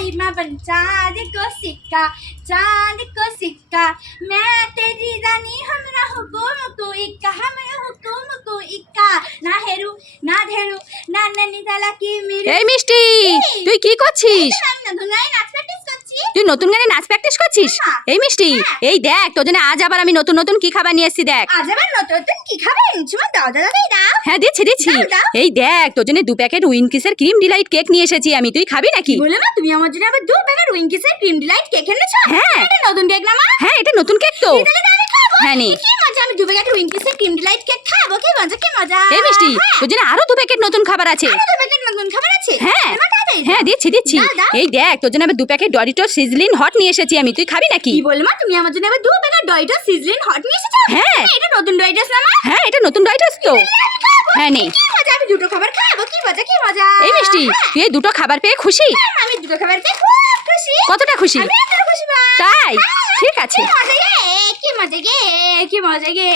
माँ बन चांद को सिक्का चांद को सिक्का मैं तेरी रानी हमरा हुकुम को इक्का हमरा हुकुम को इक्का ना हेरू ना धेरू না নানি তালা কি মিরু এই মিষ্টি তুই কি করছিস আমি নতুন গায়ে নাচ প্র্যাকটিস করছি তুই নতুন গানে নাচ প্র্যাকটিস করছিস হ্যাঁ। এই মিষ্টি হ্যাঁ। এই দেখ তোর জন্য আজ আবার আমি নতুন নতুন কি খাবার নিয়ে এসেছি দেখ আজ আবার নতুন নতুন কি খাবেন চুমা দাও দাও দাও দাও হ্যাঁ দিচ্ছি দিচ্ছি। এই দেখ তোর জন্য দু প্যাকেট উইনকিসের ক্রিম ডিলাইট কেক নিয়ে এসেছি আমি তুই খাবি নাকি বলে মা তুমি আমার জন্য আবার দু প্যাকেট উইঙ্কিসের ক্রিম ডিলাইট কেক এনেছো হ্যাঁ। এটা নতুন কেক না মা হ্যাঁ এটা নতুন কেক তো হ্যাঁ, নে। আমি দু প্যাকেট উইঙ্কিসের ক্রিম ডিলাইট কেক খাব কি মজা কি মজা এই মিষ্টি হ্যাঁ। তোর জন্য আরও দু প্যাকেট নতুন খাবার আছে আরও দু প্যাকেট নতুন খাবার আছে হ্যাঁ। হ্যাঁ দিচ্ছি দিচ্ছি। এই দেখ তোর জন্য আবার দু প্যাকেট ডরিটো সিজলিন হট নিয়ে এসেছি আমি। তুই খাবি নাকি? কি বলে তুমি আমার জন্য আবার দু প্যাকেট ডয়টো সিজলিন হট নিয়ে এসেছ? হ্যাঁ। এটা নতুন ডয়টাস না মা? হ্যাঁ এটা নতুন ডরিটোস তো। হ্যাঁ নে। আমি দুটো খাবার খাব কি মজা কি মজা? এই মিষ্টি হ্যাঁ, তুই এই দুটো খাবার পেয়ে খুশি? আমি দুটো খাবার পেয়ে খুব খুশি। কতটা খুশি? আমি খুশি তাই? হ্যাঁ, ঠিক আছে। কি মজা গে কি মজা গে কি মজা গে।